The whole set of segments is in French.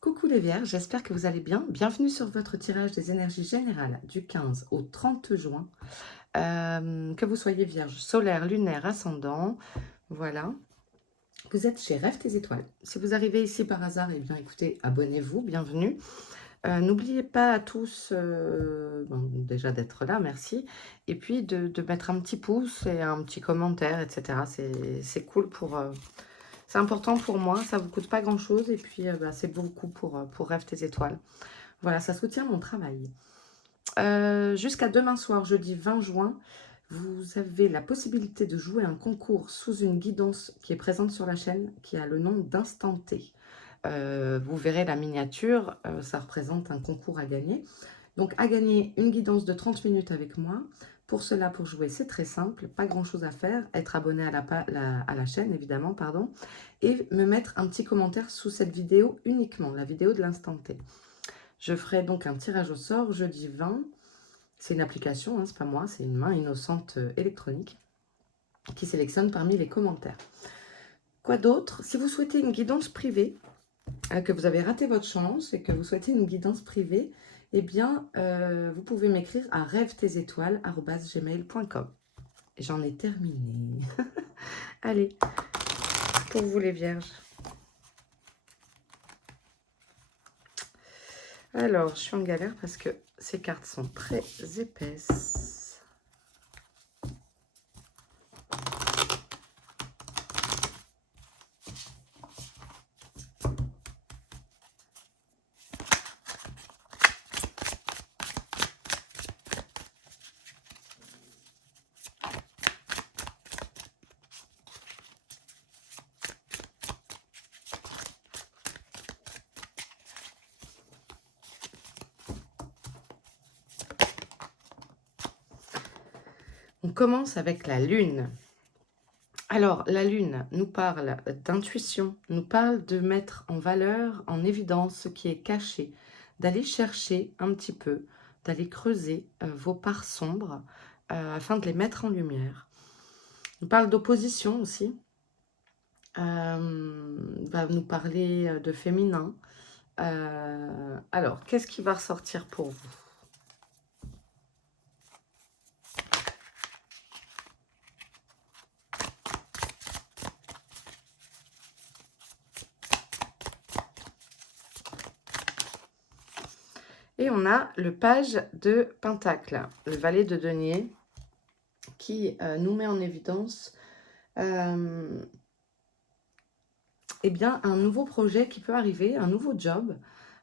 Coucou les Vierges, j'espère que vous allez bien. Bienvenue sur votre tirage des énergies générales du 15 au 30 juin. Que vous soyez Vierge, solaire, lunaire, ascendant, voilà. Vous êtes chez Rêve tes étoiles. Si vous arrivez ici par hasard, eh bien écoutez, abonnez-vous, bienvenue. N'oubliez pas à tous, bon, déjà d'être là, merci. Et puis de mettre un petit pouce et un petit commentaire, etc. C'est cool pour... c'est important pour moi, ça vous coûte pas grand-chose. Et puis, c'est beaucoup pour Rêve tes étoiles. Voilà, ça soutient mon travail. Jusqu'à demain soir, jeudi 20 juin, vous avez la possibilité de jouer un concours sous une guidance qui est présente sur la chaîne, qui a le nom d'Instant T. Vous verrez la miniature, ça représente un concours à gagner. Donc, à gagner une guidance de 30 minutes avec moi. Pour cela, pour jouer, c'est très simple, pas grand-chose à faire. Être abonné à la chaîne, évidemment, pardon. Et me mettre un petit commentaire sous cette vidéo uniquement, la vidéo de l'instant T. Je ferai donc un tirage au sort jeudi 20. C'est une application, hein, c'est pas moi, c'est une main innocente électronique qui sélectionne parmi les commentaires. Quoi d'autre? Si vous souhaitez une guidance privée, que vous avez raté votre chance et que vous souhaitez une guidance privée, eh bien, vous pouvez m'écrire à rêvetesétoiles@gmail.com. Et j'en ai terminé. Allez, pour vous les vierges. Alors, je suis en galère parce que ces cartes sont très épaisses. On commence avec la lune. Alors, la lune nous parle d'intuition, nous parle de mettre en valeur, en évidence ce qui est caché, d'aller chercher un petit peu, d'aller creuser vos parts sombres afin de les mettre en lumière. Nous parle d'opposition aussi, va nous parler de féminin. Alors, qu'est-ce qui va ressortir pour vous? Et on a le page de Pentacle, le valet de denier, qui nous met en évidence eh bien, un nouveau projet qui peut arriver, un nouveau job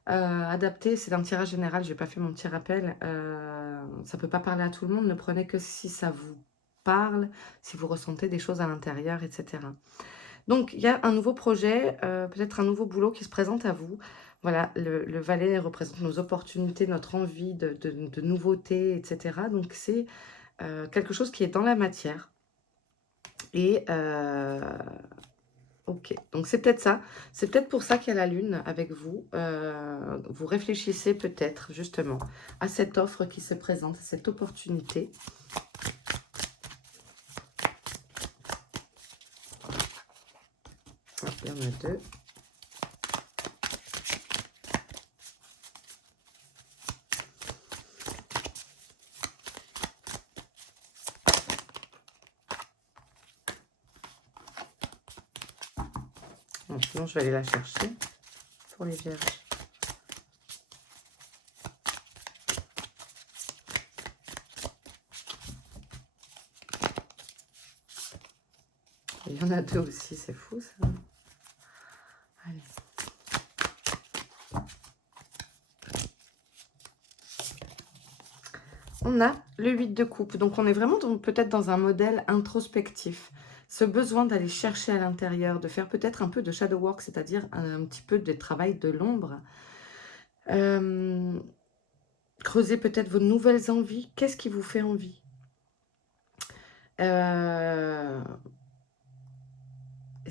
adapté. C'est un tirage général, je n'ai pas fait mon petit rappel. Ça ne peut pas parler à tout le monde, ne prenez que si ça vous parle, si vous ressentez des choses à l'intérieur, etc. Donc, il y a un nouveau projet, peut-être un nouveau boulot qui se présente à vous. Voilà, le valet représente nos opportunités, notre envie de nouveautés, etc. Donc, c'est quelque chose qui est dans la matière. Et ok, donc c'est peut-être ça. C'est peut-être pour ça qu'il y a la lune avec vous. Vous réfléchissez peut-être justement à cette offre qui se présente, à cette opportunité. Ah, il y en a deux. Bon, sinon, je vais aller la chercher pour les vierges. Il y en a deux aussi, c'est fou ça. Allez. On a le 8 de coupe, donc on est vraiment peut-être dans un modèle introspectif. Ce besoin d'aller chercher à l'intérieur, de faire peut-être un peu de shadow work, c'est-à-dire un petit peu de travail de l'ombre. Creusez peut-être vos nouvelles envies. Qu'est-ce qui vous fait envie? Est-ce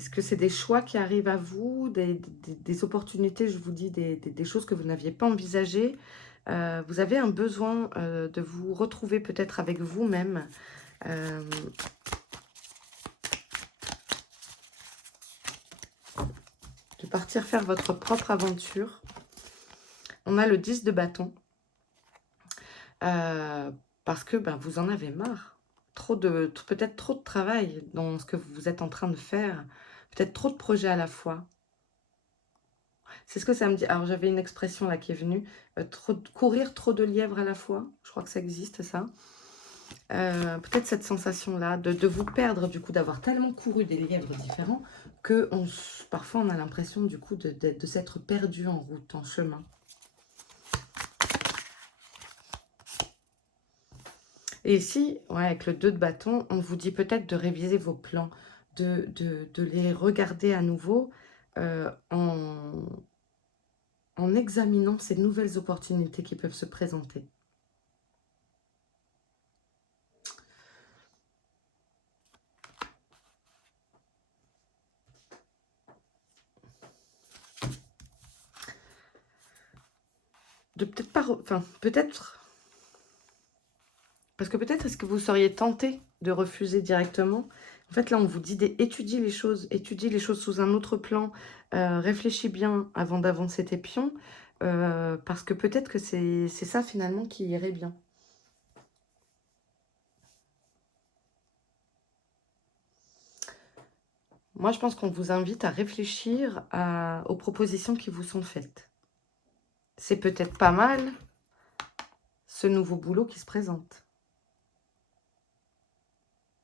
que c'est des choix qui arrivent à vous, des opportunités, je vous dis, des choses que vous n'aviez pas envisagées? Vous avez un besoin de vous retrouver peut-être avec vous-même. partir faire votre propre aventure. On a le 10 de bâton. Parce que ben, vous en avez marre. Peut-être trop de travail dans ce que vous êtes en train de faire. Peut-être trop de projets à la fois. C'est ce que ça me dit. Alors, j'avais une expression là qui est venue. Courir trop de lièvres à la fois. Je crois que ça existe, ça. Peut-être cette sensation-là de vous perdre, du coup, d'avoir tellement couru des lièvres différents que parfois on a l'impression, du coup, de s'être perdu en route, en chemin. Et ici, ouais, avec le 2 de bâton, on vous dit peut-être de réviser vos plans, de les regarder à nouveau en examinant ces nouvelles opportunités qui peuvent se présenter. Peut-être pas... Enfin, peut-être... Parce que peut-être est-ce que vous seriez tenté de refuser directement. En fait, là, on vous dit d'étudier les choses sous un autre plan, réfléchis bien avant d'avancer tes pions, parce que peut-être que c'est ça finalement qui irait bien. Moi, je pense qu'on vous invite à réfléchir aux propositions qui vous sont faites. C'est peut-être pas mal ce nouveau boulot qui se présente.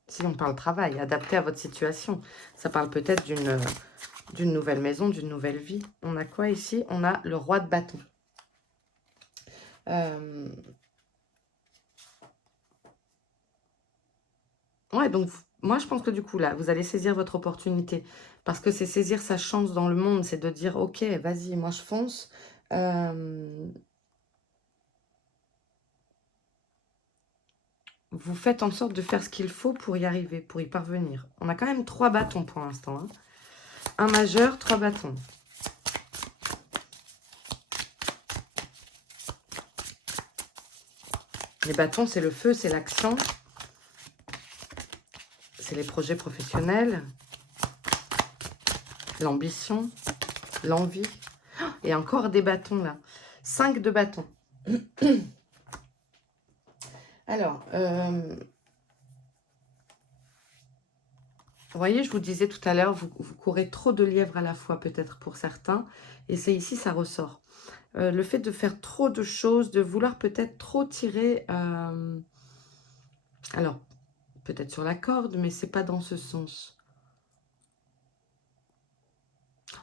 Si on parle travail, adapté à votre situation. Ça parle peut-être d'une nouvelle maison, d'une nouvelle vie. On a quoi ici? On a le roi de bâton. Ouais, donc moi je pense que du coup là, vous allez saisir votre opportunité. Parce que c'est saisir sa chance dans le monde, c'est de dire ok, vas-y, moi je fonce. Vous faites en sorte de faire ce qu'il faut pour y arriver, pour y parvenir. On a quand même 3 bâtons pour l'instant. Hein. Un majeur, 3 bâtons. Les bâtons, c'est le feu, c'est l'action. C'est les projets professionnels. L'ambition. L'envie. Et encore des bâtons là. 5 de bâtons. Alors, vous voyez, je vous disais tout à l'heure, vous courez trop de lièvres à la fois peut-être pour certains. Et c'est ici, ça ressort. Le fait de faire trop de choses, de vouloir peut-être trop tirer... alors, peut-être sur la corde, mais c'est pas dans ce sens.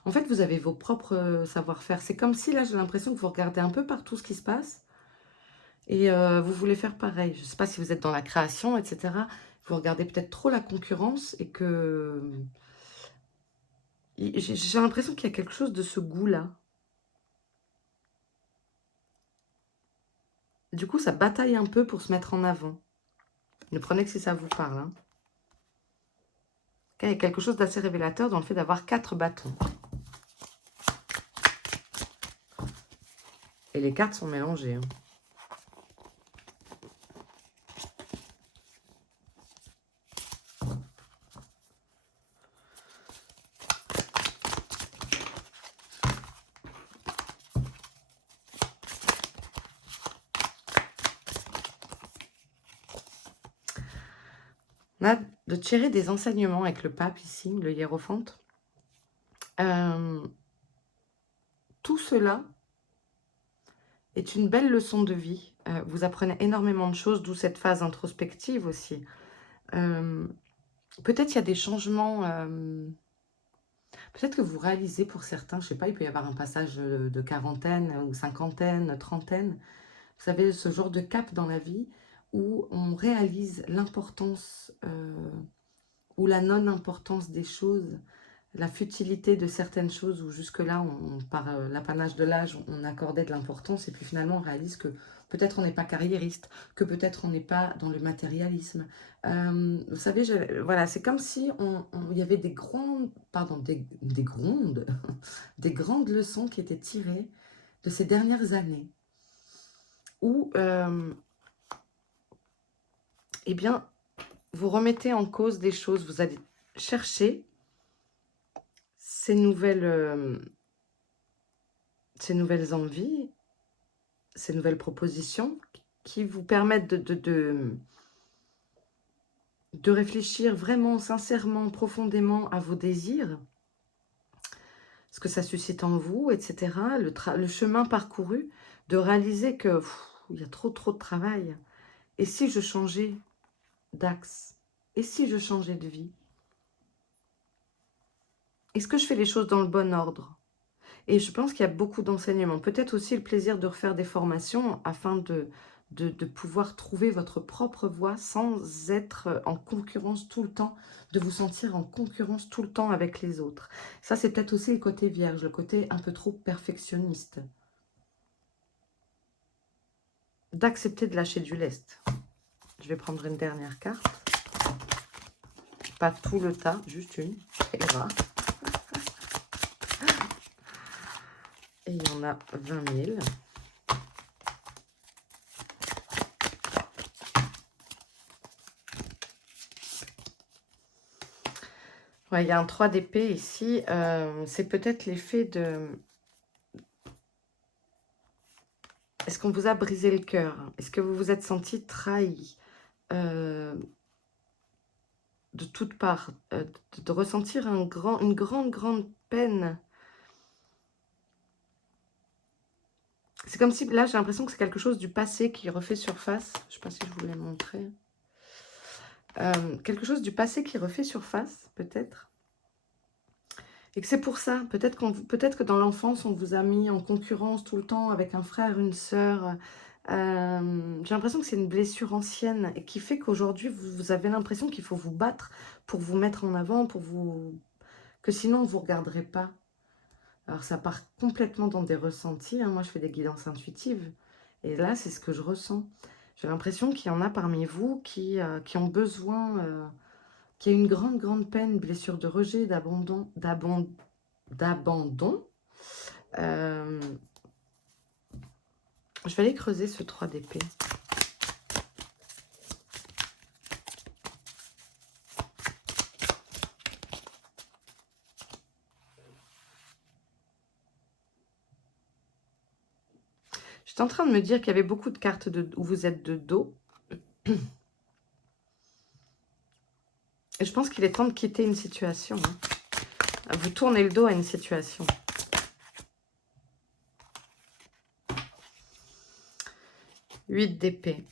En fait, vous avez vos propres savoir-faire. C'est comme si, là, j'ai l'impression que vous regardez un peu partout ce qui se passe. Et vous voulez faire pareil. Je ne sais pas si vous êtes dans la création, etc. Vous regardez peut-être trop la concurrence et que... J'ai l'impression qu'il y a quelque chose de ce goût-là. Du coup, ça bataille un peu pour se mettre en avant. Ne prenez que si ça vous parle. Hein. Il y a quelque chose d'assez révélateur dans le fait d'avoir 4 bâtons. Et les cartes sont mélangées. Hein. On a de tirer des enseignements avec le pape ici, le hiérophante. Tout cela est une belle leçon de vie. Vous apprenez énormément de choses, d'où cette phase introspective aussi. Peut-être il y a des changements... peut-être que vous réalisez pour certains, je ne sais pas, il peut y avoir un passage de quarantaine ou cinquantaine, trentaine. Vous savez, ce genre de cap dans la vie où on réalise l'importance ou la non-importance des choses, la futilité de certaines choses où jusque-là, par l'apanage de l'âge, on accordait de l'importance et puis finalement on réalise que peut-être on n'est pas carriériste, que peut-être on n'est pas dans le matérialisme. Vous savez, voilà, c'est comme si il y avait des grandes, pardon, des grondes, des grandes leçons qui étaient tirées de ces dernières années où, eh bien, vous remettez en cause des choses, vous allez chercher ces nouvelles ces nouvelles envies, ces nouvelles propositions qui vous permettent de réfléchir vraiment, sincèrement, profondément à vos désirs, ce que ça suscite en vous, etc. Le chemin parcouru, de réaliser que il y a trop de travail. Et si je changeais d'axe? Et si je changeais de vie? Est-ce que je fais les choses dans le bon ordre? Et je pense qu'il y a beaucoup d'enseignements. Peut-être aussi le plaisir de refaire des formations afin de pouvoir trouver votre propre voie sans être en concurrence tout le temps, de vous sentir en concurrence tout le temps avec les autres. Ça, c'est peut-être aussi le côté vierge, le côté un peu trop perfectionniste. D'accepter de lâcher du lest. Je vais prendre une dernière carte. Pas tout le tas, juste une. Ça ira. Et il y en a 20 000. Ouais, il y a un 3 d'épée ici. C'est peut-être l'effet de... Est-ce qu'on vous a brisé le cœur? Est-ce que vous vous êtes senti trahi de toutes parts, de ressentir une grande peine? C'est comme si, là, j'ai l'impression que c'est quelque chose du passé qui refait surface. Je ne sais pas si je vous l'ai montré. Quelque chose du passé qui refait surface, peut-être. Et que c'est pour ça, peut-être que dans l'enfance, on vous a mis en concurrence tout le temps avec un frère, une sœur. J'ai l'impression que c'est une blessure ancienne et qui fait qu'aujourd'hui, vous avez l'impression qu'il faut vous battre pour vous mettre en avant, que sinon, on ne vous regarderait pas. Alors, ça part complètement dans des ressentis. Hein. Moi, je fais des guidances intuitives. Et là, c'est ce que je ressens. J'ai l'impression qu'il y en a parmi vous qui ont besoin, qui a une grande peine, blessure de rejet, d'abandon. Je vais aller creuser ce 3 d'épée. J'étais en train de me dire qu'il y avait beaucoup de cartes où vous êtes de dos. Et je pense qu'il est temps de quitter une situation. Hein. Vous tournez le dos à une situation. « 8 d'épée.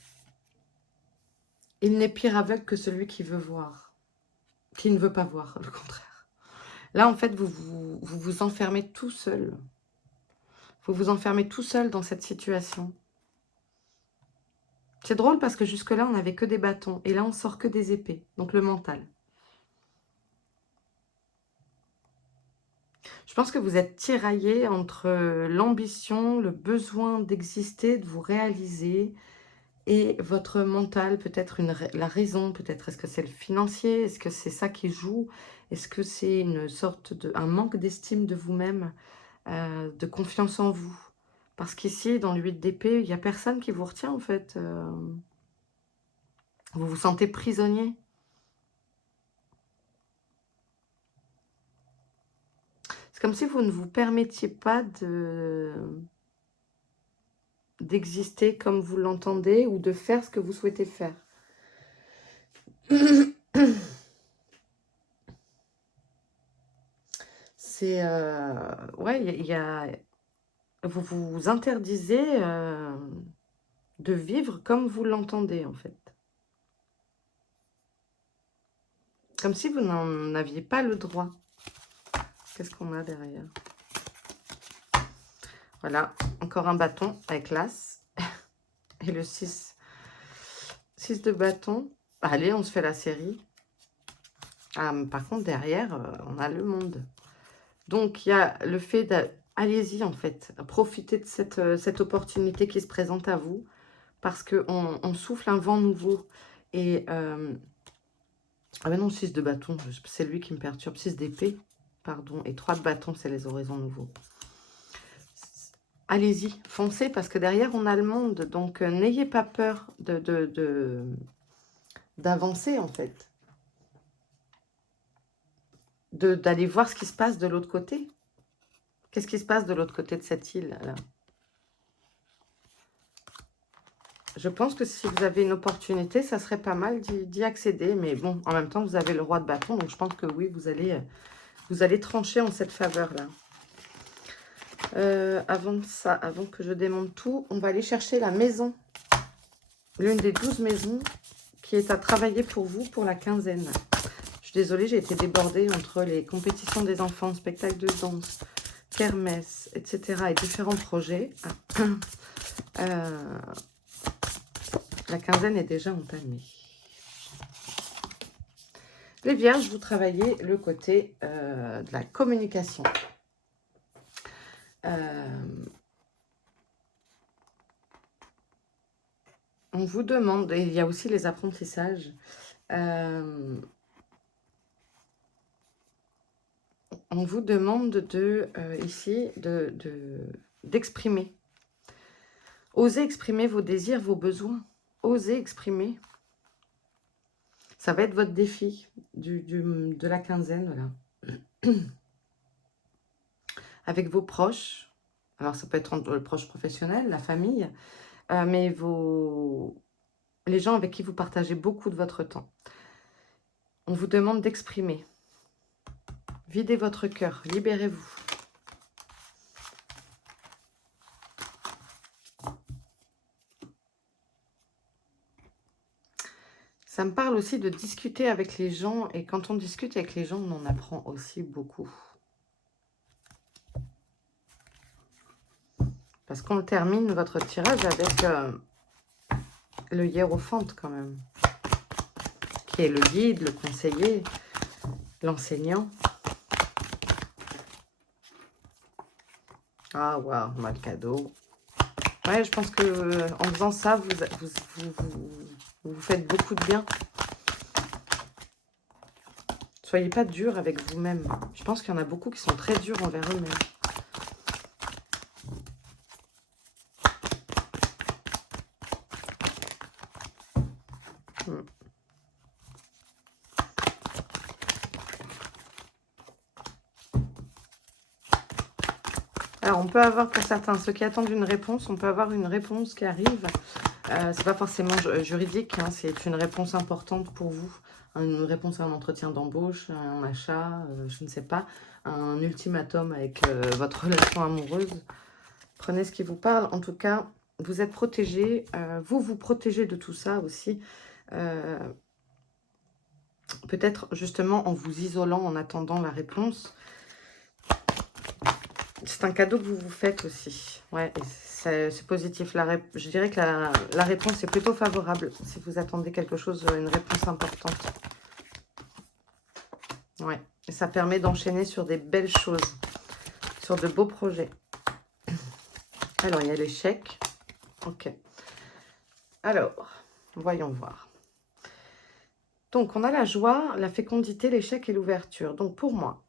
Il n'est pire aveugle que celui qui veut voir. Qui ne veut pas voir, le contraire. Là, en fait, vous enfermez tout seul. Vous vous enfermez tout seul dans cette situation. C'est drôle parce que jusque-là, on n'avait que des bâtons. Et là, on sort que des épées. Donc, le mental. Je pense que vous êtes tiraillé entre l'ambition, le besoin d'exister, de vous réaliser, et votre mental, peut-être la raison, peut-être est-ce que c'est le financier, est-ce que c'est ça qui joue, est-ce que c'est une sorte un manque d'estime de vous-même, de confiance en vous. Parce qu'ici, dans le 8 d'épée, il n'y a personne qui vous retient en fait. Vous vous sentez prisonnier. C'est comme si vous ne vous permettiez pas d'exister comme vous l'entendez ou de faire ce que vous souhaitez faire. C'est... ouais, vous vous interdisez de vivre comme vous l'entendez, en fait. Comme si vous n'en aviez pas le droit. Qu'est-ce qu'on a derrière? Voilà, encore un bâton avec l'as. Et le 6. 6 de bâton. Allez, on se fait la série. Ah, mais par contre, derrière, on a le monde. Donc, il y a le fait de... Allez-y, en fait. Profitez de cette opportunité qui se présente à vous. Parce qu'on souffle un vent nouveau. Et... ah ben non, 6 de bâton, c'est lui qui me perturbe. 6 d'épée, pardon. Et 3 de bâton, c'est les horizons nouveaux. Allez-y, foncez, parce que derrière, on a le monde. Donc, n'ayez pas peur d'avancer, en fait. D'aller voir ce qui se passe de l'autre côté. Qu'est-ce qui se passe de l'autre côté de cette île, là? Je pense que si vous avez une opportunité, ça serait pas mal d'y accéder. Mais bon, en même temps, vous avez le roi de bâton. Donc, je pense que oui, vous allez trancher en cette faveur-là. Avant ça, avant que je démonte tout, on va aller chercher la maison. L'une des 12 maisons qui est à travailler pour vous pour la quinzaine. Je suis désolée, j'ai été débordée entre les compétitions des enfants, spectacles de danse, kermesse, etc. et différents projets. La quinzaine est déjà entamée. Les vierges, vous travaillez le côté de la communication. On vous demande, et il y a aussi les apprentissages, on vous demande ici d'exprimer. Osez exprimer vos désirs, vos besoins. Osez exprimer. Ça va être votre défi de la quinzaine, là. Avec vos proches. Alors, ça peut être entre le proche professionnel, la famille, mais les gens avec qui vous partagez beaucoup de votre temps. On vous demande d'exprimer. Videz votre cœur, libérez-vous. Ça me parle aussi de discuter avec les gens, et quand on discute avec les gens, on en apprend aussi beaucoup. Parce qu'on termine votre tirage avec le hiérophante quand même, qui est le guide, le conseiller, l'enseignant. Ah, waouh, mal cadeau. Ouais, je pense que en faisant ça, vous faites beaucoup de bien. Soyez pas dur avec vous-même. Je pense qu'il y en a beaucoup qui sont très durs envers eux-mêmes. Alors, on peut avoir pour certains, ceux qui attendent une réponse, on peut avoir une réponse qui arrive. C'est pas forcément juridique, hein, c'est une réponse importante pour vous. Une réponse à un entretien d'embauche, un achat, je ne sais pas. Un ultimatum avec votre relation amoureuse. Prenez ce qui vous parle. En tout cas, vous êtes protégé. Vous protégez de tout ça aussi. Peut-être justement en vous isolant, en attendant la réponse. C'est un cadeau que vous vous faites aussi. Ouais, c'est positif. Je dirais que la réponse est plutôt favorable si vous attendez quelque chose, une réponse importante. Ouais, et ça permet d'enchaîner sur des belles choses, sur de beaux projets. Alors, il y a l'échec. Ok. Alors, voyons voir. Donc, on a la joie, la fécondité, l'échec et l'ouverture. Donc, pour moi,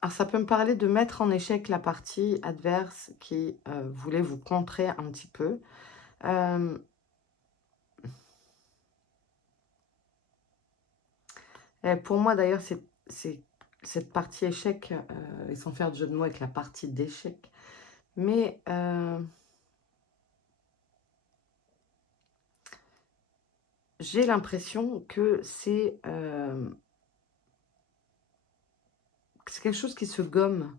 alors ça peut me parler de mettre en échec la partie adverse qui voulait vous contrer un petit peu. Pour moi, d'ailleurs, c'est cette partie échec, et sans faire de jeu de mots avec la partie d'échec. Mais j'ai l'impression que c'est quelque chose qui se gomme.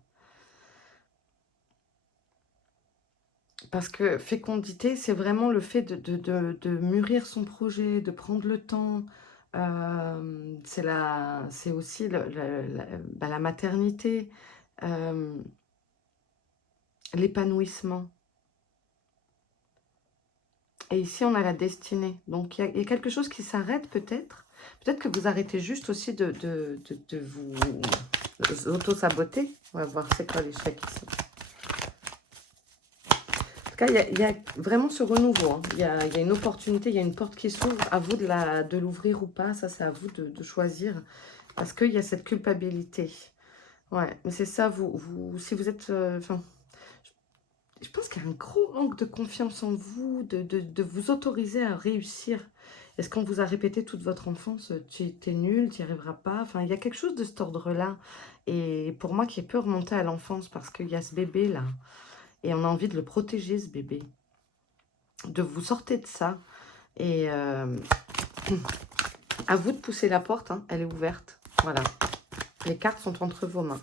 Parce que fécondité, c'est vraiment le fait de mûrir son projet, de prendre le temps. C'est aussi la maternité, l'épanouissement. Et ici, on a la destinée. Donc, il y a quelque chose qui s'arrête peut-être. Peut-être que vous arrêtez juste aussi de vous auto-saboter. On va voir c'est quoi l'échec ici. En tout cas, il y a vraiment ce renouveau. Hein. Il y a une opportunité, il y a une porte qui s'ouvre. À vous de l'ouvrir ou pas. Ça, c'est à vous de choisir. Parce qu'il y a cette culpabilité. Ouais, mais c'est ça, si vous êtes... je pense qu'il y a un gros manque de confiance en vous, de vous autoriser à réussir Est-ce qu'on vous a répété toute votre enfance, tu es nul, tu n'y arriveras pas? Enfin, il y a quelque chose de cet ordre-là et pour moi qui peut remonter à l'enfance parce qu'il y a ce bébé-là et on a envie de le protéger, ce bébé. De vous sortir de ça et à vous de pousser la porte, hein, elle est ouverte. Voilà. Les cartes sont entre vos mains.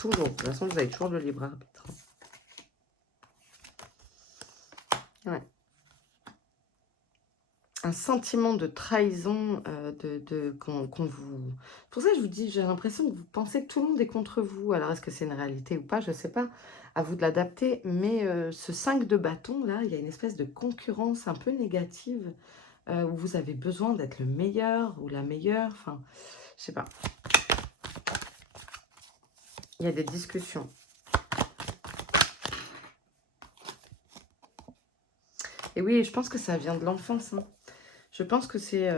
Toujours. De toute façon, vous avez toujours le libre arbitre. Ouais. Un sentiment de trahison, qu'on vous... Pour ça, je vous dis, j'ai l'impression que vous pensez que tout le monde est contre vous. Alors, est-ce que c'est une réalité ou pas? Je ne sais pas. À vous de l'adapter. Mais ce 5 de bâton, là, il y a une espèce de concurrence un peu négative où vous avez besoin d'être le meilleur ou la meilleure. Enfin, je sais pas. Il y a des discussions. Et oui, je pense que ça vient de l'enfance. Hein. Je pense que c'est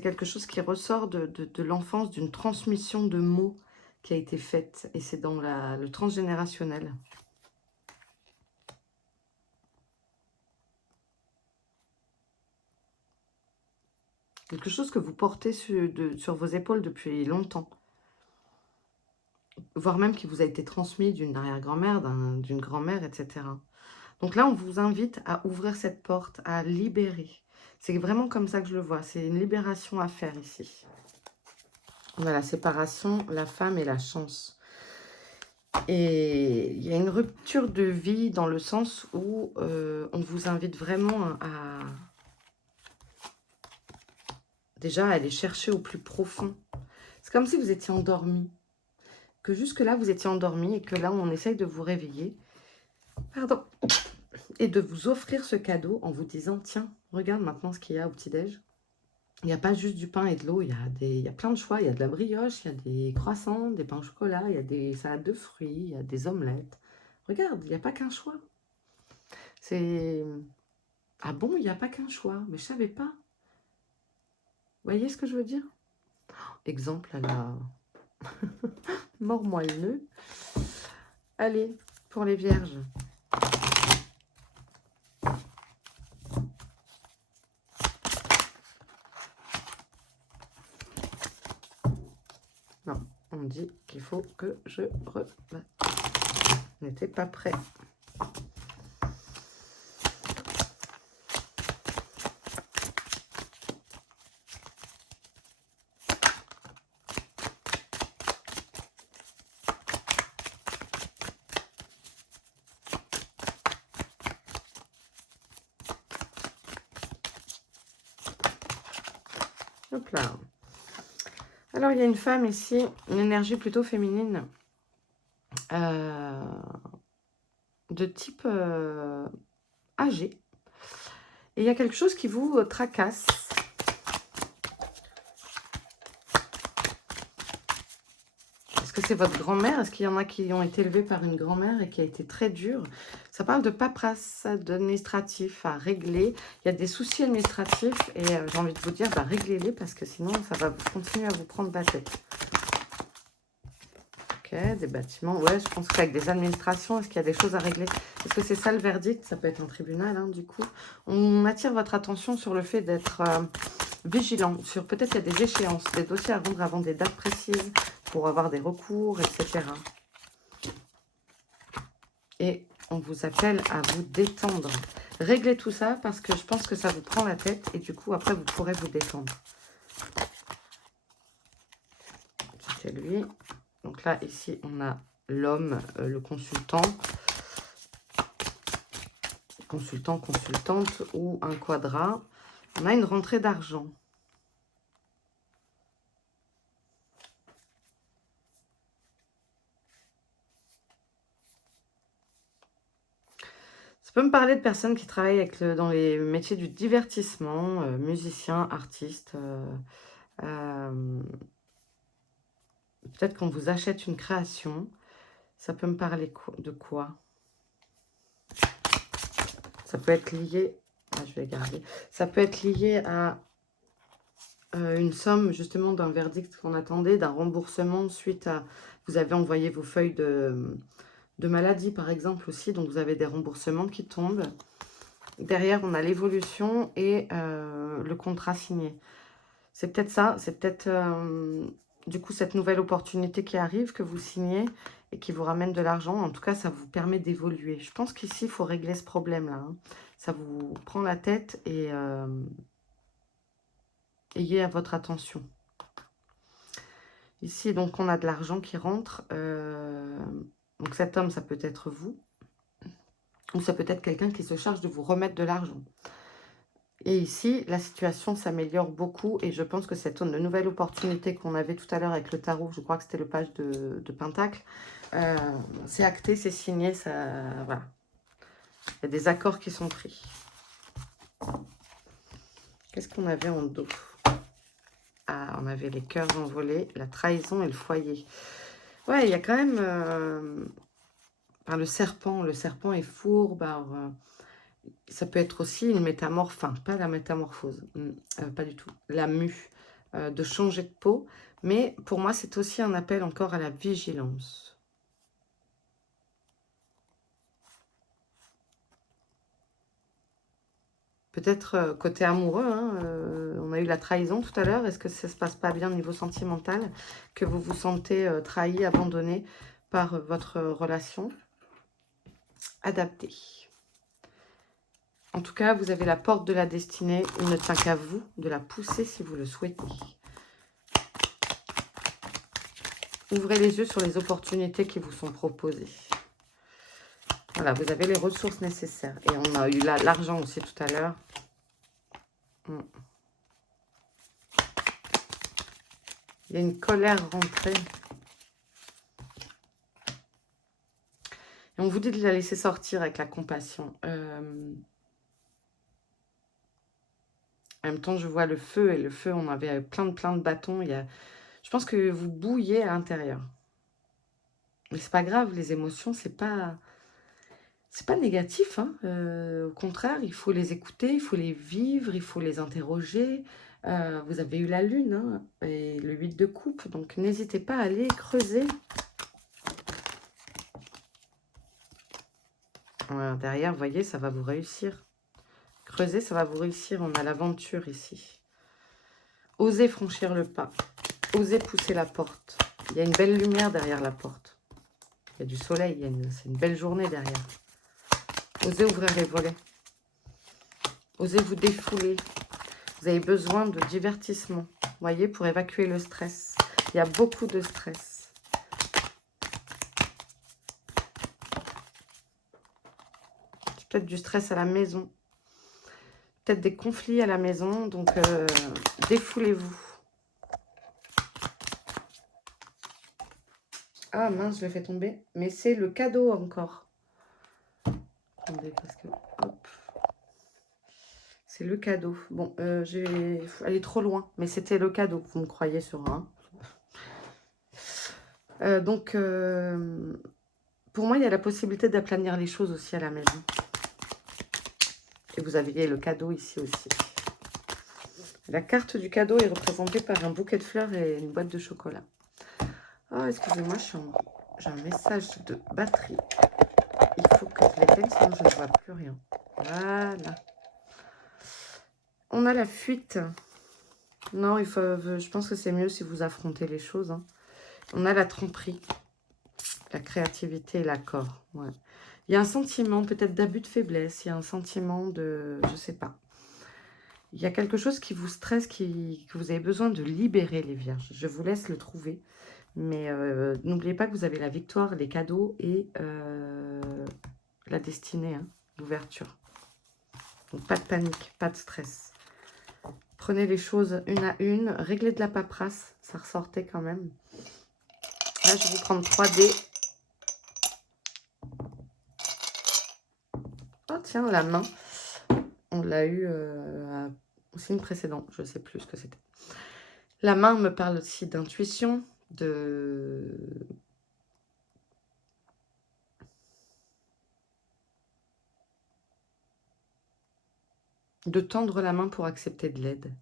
quelque chose qui ressort de l'enfance, d'une transmission de mots qui a été faite. Et c'est dans le transgénérationnel. Quelque chose que vous portez sur vos épaules depuis longtemps. Voire même qui vous a été transmis d'une arrière-grand-mère, d'une grand-mère, etc. Donc là, on vous invite à ouvrir cette porte, à libérer. C'est vraiment comme ça que je le vois. C'est une libération à faire ici. On a la séparation, la femme et la chance. Et il y a une rupture de vie dans le sens où on vous invite vraiment à... Déjà, à aller chercher au plus profond. C'est comme si vous étiez endormi. Que jusque-là, vous étiez endormi et que là, on essaye de vous réveiller. Pardon. Et de vous offrir ce cadeau en vous disant, tiens, regarde maintenant ce qu'il y a au petit-déj. Il n'y a pas juste du pain et de l'eau, il y a plein de choix. Il y a de la brioche, il y a des croissants, des pains au chocolat, il y a des salades de fruits, il y a des omelettes. Regarde, il n'y a pas qu'un choix. C'est... Ah bon, il n'y a pas qu'un choix, mais je ne savais pas. Vous voyez ce que je veux dire? Exemple à la... Mors-moi le nœud. Allez, pour les vierges. Non, on me dit qu'il faut que je... N'était pas prêt. Hop là. Alors, il y a une femme ici, une énergie plutôt féminine, de type âgé. Et il y a quelque chose qui vous tracasse. Est-ce que c'est votre grand-mère? Est-ce qu'il y en a qui ont été élevés par une grand-mère et qui a été très dure? Ça parle de paperasse, d'administratif à régler. Il y a des soucis administratifs et j'ai envie de vous dire, bah, réglez-les parce que sinon, ça va continuer à vous prendre la tête. Ok, des bâtiments. Ouais, je pense qu'avec des administrations, est-ce qu'il y a des choses à régler? Est-ce que c'est ça le verdict? Ça peut être un tribunal, hein, du coup. On attire votre attention sur le fait d'être vigilant. Sur peut-être il y a des échéances, des dossiers à rendre avant des dates précises pour avoir des recours, etc. Et on vous appelle à vous détendre. Réglez tout ça parce que je pense que ça vous prend la tête et du coup, après, vous pourrez vous détendre. C'était lui. Donc là, ici, on a l'homme, le consultant. Consultant, consultante ou un quadra. On a une rentrée d'argent. Ça peut me parler de personnes qui travaillent avec dans les métiers du divertissement, musiciens, artistes. Peut-être qu'on vous achète une création. Ça peut me parler de quoi? Ça peut être lié... Ah, je vais garder. Ça peut être lié à une somme, justement, d'un verdict qu'on attendait, d'un remboursement suite à... Vous avez envoyé vos feuilles de maladie, par exemple, aussi. Donc, vous avez des remboursements qui tombent. Derrière, on a l'évolution et le contrat signé. C'est peut-être ça, c'est peut-être du coup cette nouvelle opportunité qui arrive, que vous signez et qui vous ramène de l'argent. En tout cas, ça vous permet d'évoluer. Je pense qu'ici, il faut régler ce problème-là, hein. Ça vous prend la tête et ayez à votre attention. Ici, donc, on a de l'argent qui rentre. Donc, cet homme, ça peut être vous. Ou ça peut être quelqu'un qui se charge de vous remettre de l'argent. Et ici, la situation s'améliore beaucoup. Et je pense que cette nouvelle opportunité qu'on avait tout à l'heure avec le tarot, je crois que c'était le page de Pentacle, c'est acté, c'est signé. Ça, voilà. Il y a des accords qui sont pris. Qu'est-ce qu'on avait en dos? Ah, on avait les cœurs envolés, la trahison et le foyer. Ouais, il y a quand même... enfin, le serpent est fourbe. Alors, ça peut être aussi une métamorphose, enfin, pas la métamorphose, pas du tout, la mue, de changer de peau. Mais pour moi, c'est aussi un appel encore à la vigilance. Peut-être côté amoureux, hein, on a eu la trahison tout à l'heure. Est-ce que ça se passe pas bien au niveau sentimental, que vous vous sentez trahi, abandonné par votre relation? Adapté. En tout cas, vous avez la porte de la destinée. Il ne tient qu'à vous de la pousser si vous le souhaitez. Ouvrez les yeux sur les opportunités qui vous sont proposées. Voilà, vous avez les ressources nécessaires. Et on a eu l'argent aussi tout à l'heure. Il y a une colère rentrée. Et on vous dit de la laisser sortir avec la compassion. En même temps, je vois le feu. Et le feu, on avait plein de bâtons. Je pense que vous bouillez à l'intérieur. Mais c'est pas grave, les émotions, c'est pas négatif, hein. Au contraire, il faut les écouter, il faut les vivre, il faut les interroger. Vous avez eu la lune, hein, et le 8 de coupe, donc n'hésitez pas à aller creuser. Voilà, derrière, vous voyez, ça va vous réussir. Creuser, ça va vous réussir. On a l'aventure ici. Osez franchir le pas. Osez pousser la porte. Il y a une belle lumière derrière la porte. Il y a du soleil, c'est une belle journée derrière. Osez ouvrir les volets. Osez vous défouler. Vous avez besoin de divertissement, vous voyez, pour évacuer le stress. Il y a beaucoup de stress. Peut-être du stress à la maison. Peut-être des conflits à la maison. Donc, défoulez-vous. Ah mince, je l'ai fait tomber. Mais c'est le cadeau encore. Attendez, parce que... Hop. C'est le cadeau. Bon, elle est trop loin. Mais c'était le cadeau, vous me croyez sur un. Donc, pour moi, il y a la possibilité d'aplanir les choses aussi à la maison. Et vous aviez le cadeau ici aussi. La carte du cadeau est représentée par un bouquet de fleurs et une boîte de chocolat. Oh, excusez-moi, j'ai un message de batterie. Il faut que je l'éteigne, sinon je ne vois plus rien. Voilà. On a la fuite. Non, je pense que c'est mieux si vous affrontez les choses, hein. On a la tromperie, la créativité et l'accord. Ouais. Il y a un sentiment peut-être d'abus de faiblesse. Il y a un sentiment de... Je sais pas. Il y a quelque chose qui vous stresse, que vous avez besoin de libérer, les vierges. Je vous laisse le trouver. Mais n'oubliez pas que vous avez la victoire, les cadeaux et la destinée, hein, l'ouverture. Donc pas de panique, pas de stress. Prenez les choses une à une. Réglez de la paperasse, ça ressortait quand même. Là, je vais vous prendre 3D. Oh tiens, la main. On l'a eu au signe précédent. Je ne sais plus ce que c'était. La main me parle aussi d'intuition, de tendre la main pour accepter de l'aide.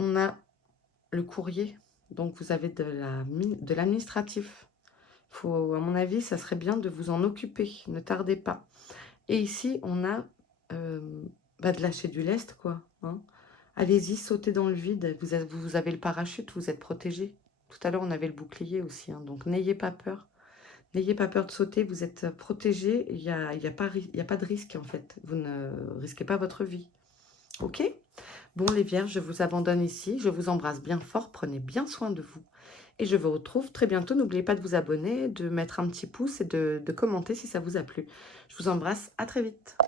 On a le courrier, donc vous avez de l'administratif Faut, à mon avis, ça serait bien de vous en occuper. Ne tardez pas. Et ici, on a bah, de lâcher du lest, quoi. Hein. Allez-y, sautez dans le vide. Vous avez le parachute, vous êtes protégé. Tout à l'heure, on avait le bouclier aussi. Hein, donc, n'ayez pas peur. N'ayez pas peur de sauter. Vous êtes protégé. Il y a pas de risque, en fait. Vous ne risquez pas votre vie. OK? Bon, les vierges, je vous abandonne ici. Je vous embrasse bien fort. Prenez bien soin de vous. Et je vous retrouve très bientôt. N'oubliez pas de vous abonner, de mettre un petit pouce et de commenter si ça vous a plu. Je vous embrasse. À très vite.